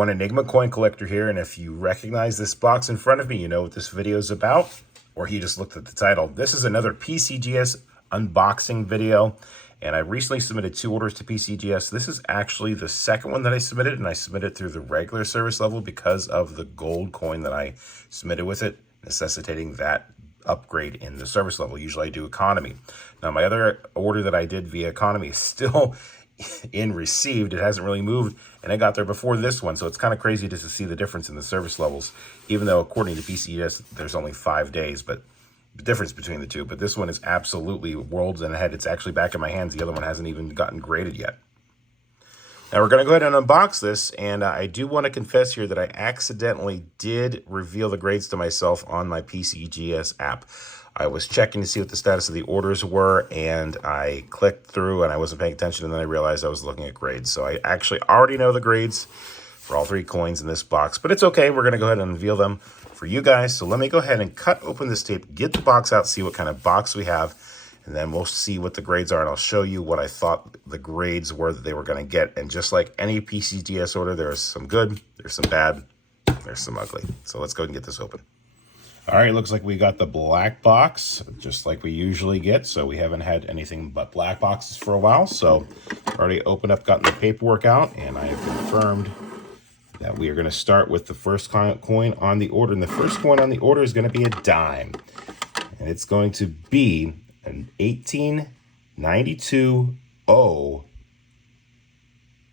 everyone, EnigmaCoinCollector here, and if you recognize this box in front of me, you know what this video is about, or you just looked at the title. This is another PCGS unboxing video, and I recently submitted 2 orders to PCGS. This is actually the second one that I submitted, and I submitted through the regular service level because of the gold coin that I submitted with it, necessitating that upgrade in the service level. Usually I do economy. Now, my other order that I did via economy is still in received. It hasn't really moved, and I got there before this one, so it's kind of crazy just to see the difference in the service levels, even though according to PCGS there's only 5 days, but the difference between the two. But this one is absolutely worlds and ahead. It's actually back in my hands. The other one hasn't even gotten graded yet. Now we're going to go ahead and unbox this, and I do want to confess here that I accidentally did reveal the grades to myself on my PCGS app. I was checking to see what the status of the orders were, and I clicked through and I wasn't paying attention, and then I realized I was looking at grades. So I actually already know the grades for all 3 coins in this box, but it's okay. We're going to go ahead and reveal them for you guys. So let me go ahead and cut open this tape, get the box out, see what kind of box we have, and then we'll see what the grades are, and I'll show you what I thought the grades were that they were going to get. And just like any PCGS order, there's some good, there's some bad, there's some ugly. So let's go ahead and get this open. All right, looks like we got the black box, just like we usually get. So we haven't had anything but black boxes for a while. So already opened up, gotten the paperwork out, and I have confirmed that we are going to start with the first coin on the order. And the first coin on the order is going to be a dime. And it's going to be an 1892 O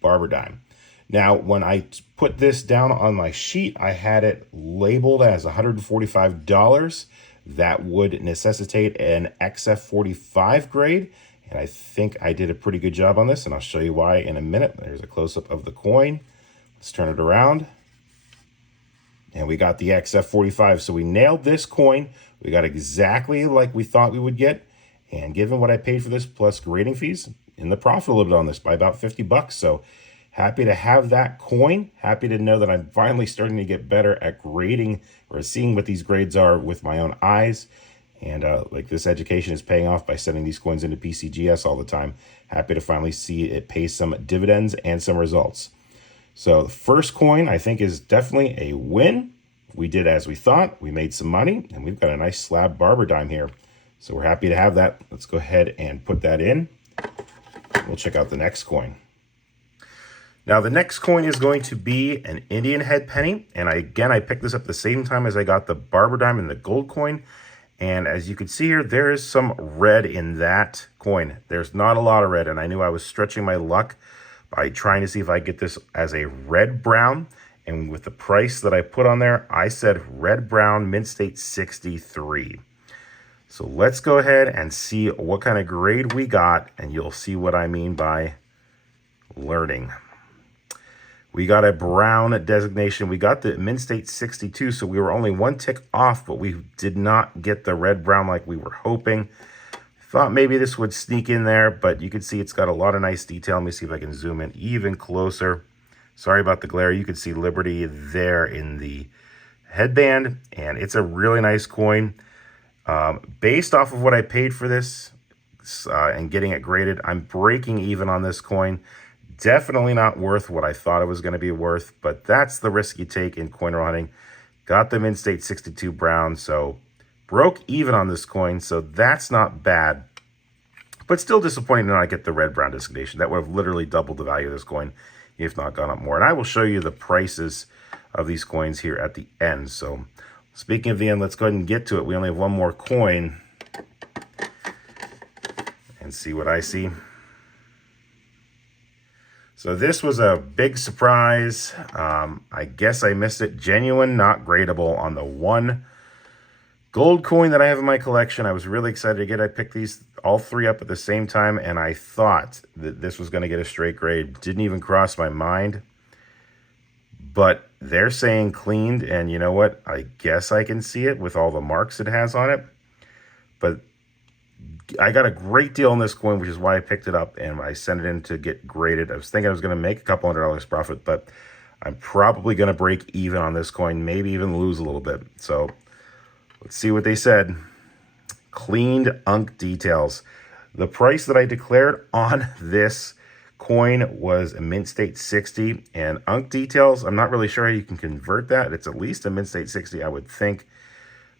barber dime. Now, when I put this down on my sheet, I had it labeled as $145. That would necessitate an XF45 grade, and I think I did a pretty good job on this, and I'll show you why in a minute. There's a close-up of the coin. Let's turn it around, and we got the XF45. So we nailed this coin. We got exactly like we thought we would get, and given what I paid for this plus grading fees, in the profit a little bit on this by about 50 bucks. So happy to have that coin. Happy to know that I'm finally starting to get better at grading or seeing what these grades are with my own eyes. And like this education is paying off by sending these coins into PCGS all the time. Happy to finally see it pay some dividends and some results. So the first coin I think is definitely a win. We did as we thought. We made some money, and we've got a nice slab barber dime here. So we're happy to have that. Let's go ahead and put that in. We'll check out the next coin. Now, the next coin is going to be an Indian head penny. And I picked this up the same time as I got the barber dime and the gold coin. And as you can see here, there is some red in that coin. There's not a lot of red. And I knew I was stretching my luck by trying to see if I get this as a red-brown. And with the price that I put on there, I said red-brown, mint state 63. So let's go ahead and see what kind of grade we got. And you'll see what I mean by learning. We got a brown designation. We got the mint state 62, so we were only 1 tick off, but we did not get the red-brown like we were hoping. Thought maybe this would sneak in there, but you can see it's got a lot of nice detail. Let me see if I can zoom in even closer. Sorry about the glare. You can see Liberty there in the headband, and it's a really nice coin. Based off of what I paid for this and getting it graded, I'm breaking even on this coin. Definitely not worth what I thought it was going to be worth, but that's the risk you take in coin hunting. Got the mint state 62 brown, so broke even on this coin, so that's not bad. But still disappointing to not get the red-brown designation. That would have literally doubled the value of this coin, if not gone up more. And I will show you the prices of these coins here at the end. So speaking of the end, let's go ahead and get to it. We only have one more coin. And see what I see. So this was a big surprise. I guess I missed it. Genuine, not gradable on the one gold coin that I have in my collection. I was really excited to get. I picked these all 3 up at the same time, and I thought that this was going to get a straight grade. Didn't even cross my mind. But they're saying cleaned, and you know what? I guess I can see it with all the marks it has on it. But I got a great deal on this coin, which is why I picked it up, and I sent it in to get graded. I was thinking I was going to make a couple $100 profit, but I'm probably going to break even on this coin, maybe even lose a little bit. So let's see what they said. Cleaned unk details. The price that I declared on this coin was a mint state 60, and unk details, I'm not really sure how you can convert that. It's at least a mint state 60, I would think.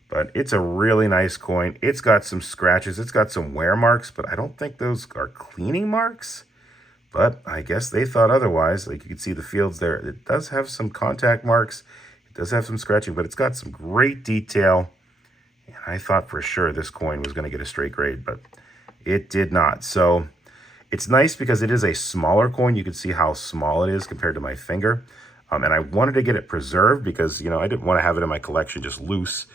But it's a really nice coin. It's got some scratches. It's got some wear marks, but I don't think those are cleaning marks. But I guess they thought otherwise. Like you can see the fields there. It does have some contact marks. It does have some scratching, but it's got some great detail. And I thought for sure this coin was going to get a straight grade, but it did not. So it's nice because it is a smaller coin. You can see how small it is compared to my finger. And I wanted to get it preserved because, you know, I didn't want to have it in my collection just loose.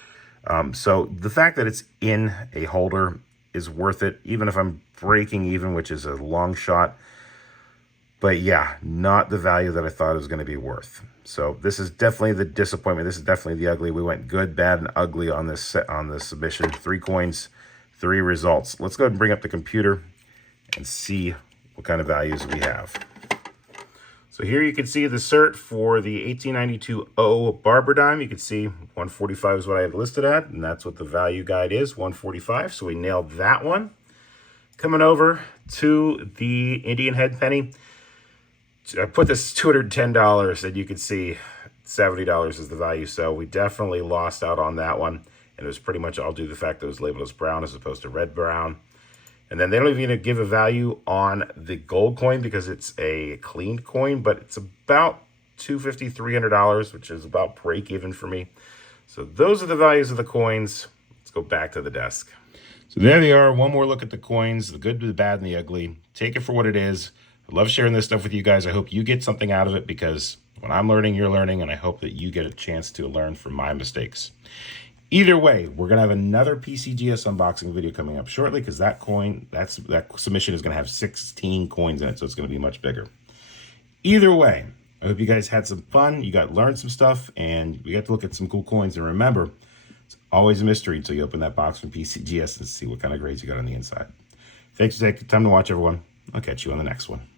So the fact that it's in a holder is worth it, even if I'm breaking even, which is a long shot. But yeah, not the value that I thought it was going to be worth. So this is definitely the disappointment. This is definitely the ugly. We went good, bad, and ugly on this submission. 3 coins, 3 results. Let's go ahead and bring up the computer and see what kind of values we have. So here you can see the cert for the 1892 Barber dime. You can see 145 is what I had listed at, and that's what the value guide is, 145. So we nailed that one. Coming over to the Indian head penny. I put this $210, and you can see $70 is the value. So we definitely lost out on that one. And it was pretty much all due to the fact that it was labeled as brown as opposed to red brown. And then they don't even give a value on the gold coin because it's a cleaned coin, but it's about $250, $300, which is about break even for me. So those are the values of the coins. Let's go back to the desk. So there they are. One more look at the coins, the good, the bad, and the ugly. Take it for what it is. I love sharing this stuff with you guys. I hope you get something out of it because when I'm learning, you're learning, and I hope that you get a chance to learn from my mistakes. Either way, we're going to have another PCGS unboxing video coming up shortly because that coin, that submission is going to have 16 coins in it, so it's going to be much bigger. Either way, I hope you guys had some fun. You learned some stuff, and we got to look at some cool coins. And remember, it's always a mystery until you open that box from PCGS and see what kind of grades you got on the inside. Thanks for taking time to watch, everyone. I'll catch you on the next one.